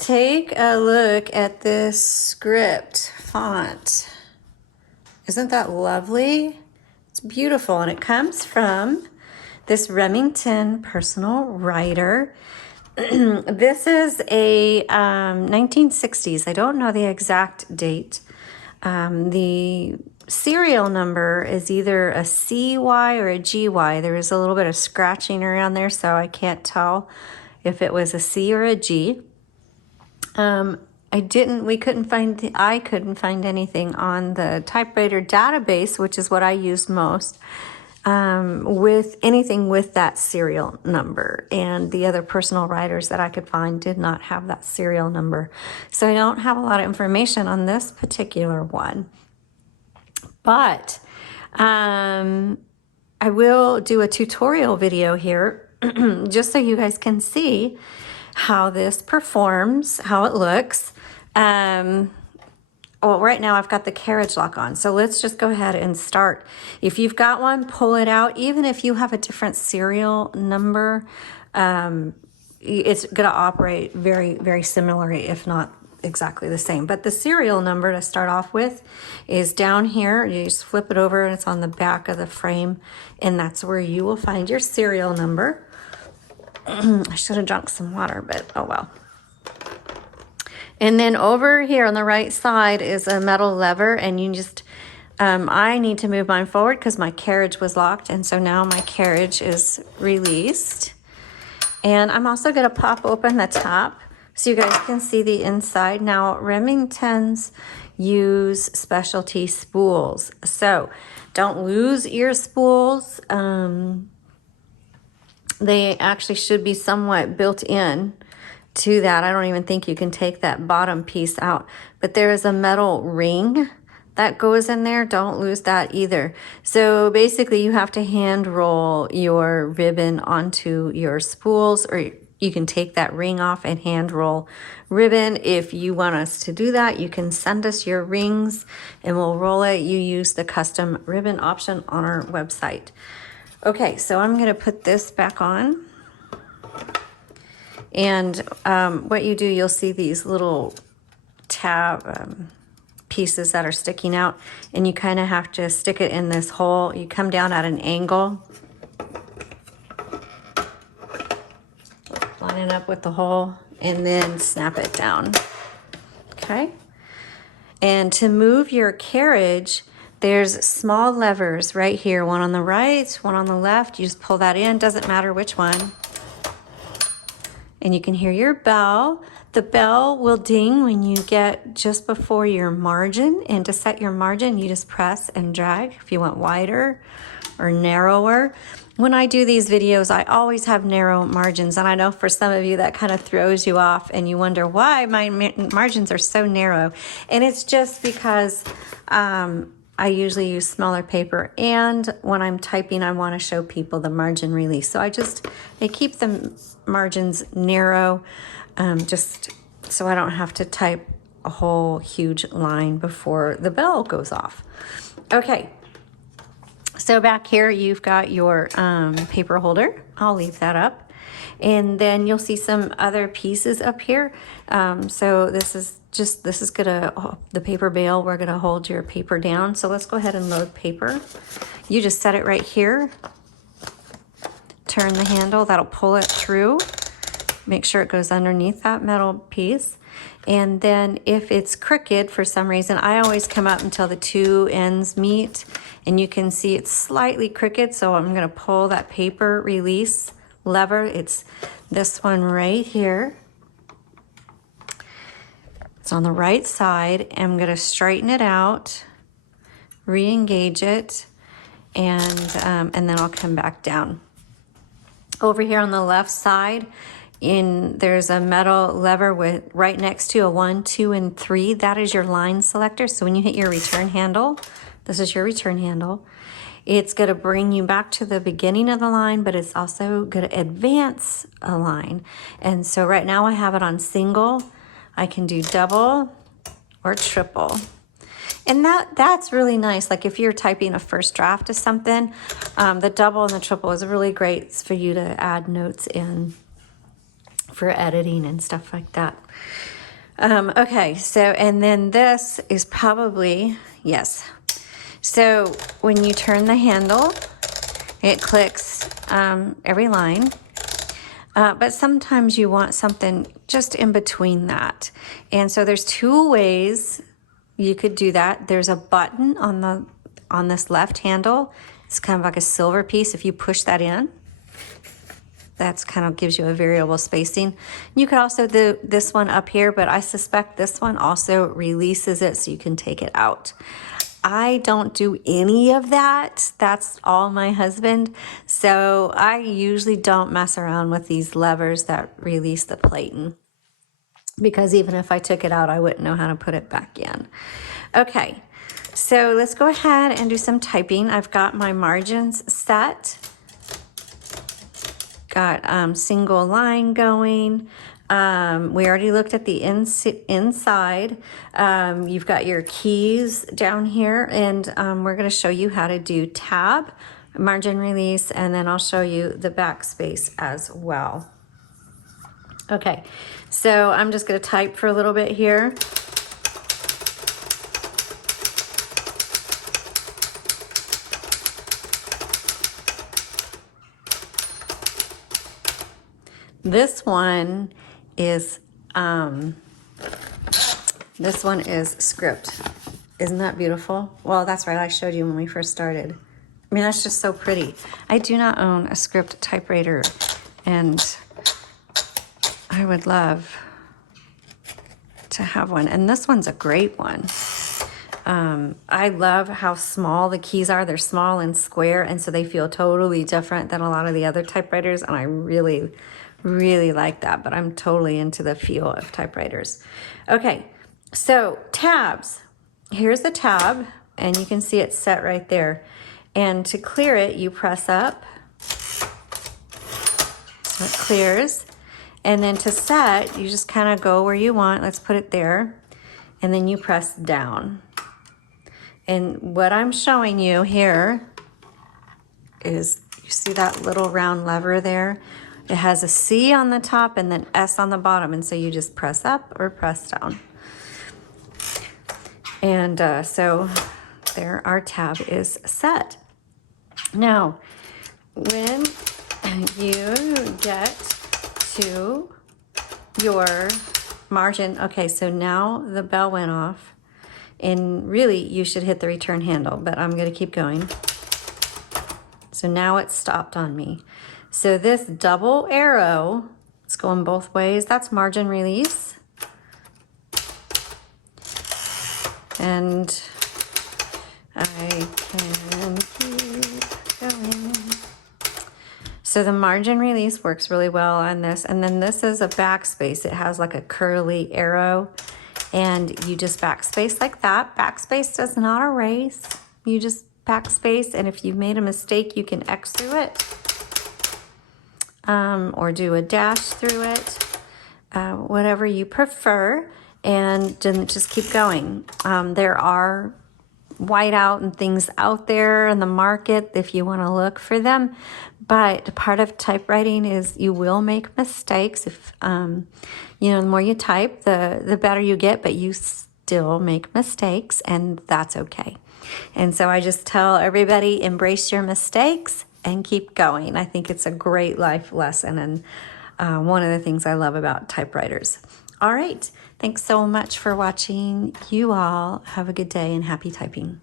Take a look at this script font. Isn't that lovely? It's beautiful, and it comes from this Remington Personal Riter. This is a 1960s. I don't know the exact date. The serial number is either a CY or a GY. There is a little bit of scratching around there, so I can't tell if it was a C or a G. I couldn't find anything on the typewriter database, which is what I use most, with anything with that serial number. And the other personal writers that I could find did not have that serial number. So I don't have a lot of information on this particular one. But I will do a tutorial video here just so you guys can see how this performs, how it looks. Well, right now I've got the carriage lock on, so let's just go ahead and start. If you've got one, pull it out. Even if you have a different serial number, it's going to operate very, very similarly, if not exactly the same. But the serial number to start off with is down here. You just flip it over and it's on the back of the frame, and that's where you will find your serial number. I should have drunk some water, but oh well. And then over here on the right side is a metal lever, and you just, I need to move mine forward because my carriage was locked, and so now my carriage is released. And I'm also going to pop open the top so you guys can see the inside. Now, Remingtons use specialty spools, so don't lose your spools. They actually should be somewhat built in to that. I don't even think you can take that bottom piece out, but there is a metal ring that goes in there. Don't lose that either. So basically you have to hand roll your ribbon onto your spools, or you can take that ring off and hand roll ribbon. If you want us to do that, you can send us your rings and we'll roll it. You use the custom ribbon option on our website. Okay, so I'm going to put this back on. And what you do, you'll see these little tab pieces that are sticking out, and you kind of have to stick it in this hole. You come down at an angle, line it up with the hole, and then snap it down. Okay? And to move your carriage, there's small levers right here, one on the right, one on the left. You just pull that in, doesn't matter which one. And you can hear your bell. The bell will ding when you get just before your margin. And to set your margin, you just press and drag if you want wider or narrower. When I do these videos, I always have narrow margins. And I know for some of you that kind of throws you off and you wonder why my margins are so narrow. And it's just because I usually use smaller paper, and when I'm typing, I want to show people the margin release. So I keep the margins narrow, just so I don't have to type a whole huge line before the bell goes off. Okay, so back here you've got your paper holder. I'll leave that up. And then you'll see some other pieces up here. So this is the paper bale. We're gonna hold your paper down. So let's go ahead and load paper. You just set it right here. Turn the handle, that'll pull it through. Make sure it goes underneath that metal piece. And then if it's crooked for some reason, I always come up until the two ends meet, and you can see it's slightly crooked. So I'm gonna pull that paper release lever. It's this one right here. It's on the right side. I'm going to straighten it out, re-engage it, and then I'll come back down. Over here on the left side, there's a metal lever with right next to a 1, 2, and 3. That is your line selector. So when you hit your return handle, this is your return handle. It's going to bring you back to the beginning of the line, but it's also going to advance a line. And so right now I have it on single. I can do double or triple. And that's really nice. Like if you're typing a first draft of something, the double and the triple is really great for you to add notes in. for editing and stuff like that. Okay, so, and then this is probably, yes. So when you turn the handle, it clicks every line. But sometimes you want something just in between that. And so there's two ways you could do that. There's a button on this left handle. It's kind of like a silver piece. If you push that in, that's kind of gives you a variable spacing. You could also do this one up here, but I suspect this one also releases it so you can take it out. I don't do any of that. That's all my husband. So I usually don't mess around with these levers that release the platen, because even if I took it out, I wouldn't know how to put it back in. Okay, so let's go ahead and do some typing. I've got my margins set. Got single line going. We already looked at the inside. You've got your keys down here, and we're going to show you how to do tab, margin release, and then I'll show you the backspace as well. Okay, so I'm just going to type for a little bit here. This one is script. Isn't that beautiful? Well, that's right, I showed you when we first started. I mean, that's just so pretty. I do not own a script typewriter, and I would love to have one. And this one's a great one. I love how small the keys are. They're small and square, and so they feel totally different than a lot of the other typewriters, and I really like that, but I'm totally into the feel of typewriters. Okay, so tabs. Here's the tab, and you can see it set right there. And to clear it, you press up, so it clears. And then to set, you just kind of go where you want. Let's put it there. And then you press down. And what I'm showing you here is, you see that little round lever there? It has a C on the top and then S on the bottom, and so you just press up or press down. And so there, our tab is set. Now, when you get to your margin, okay, so now the bell went off, and really you should hit the return handle, but I'm going to keep going. So now it's stopped on me. So this double arrow, it's going both ways, that's margin release. And I can keep going. So the margin release works really well on this. And then this is a backspace. It has like a curly arrow, and you just backspace like that. Backspace does not erase. You just backspace, and if you've made a mistake, you can X through it. Or do a dash through it, whatever you prefer, and then just keep going. There are whiteout and things out there in the market if you want to look for them, but part of typewriting is you will make mistakes. If the more you type, the better you get, but you still make mistakes, and that's okay. And so I just tell everybody, embrace your mistakes and keep going. I think it's a great life lesson, and one of the things I love about typewriters. All right, thanks so much for watching. You all have a good day and happy typing.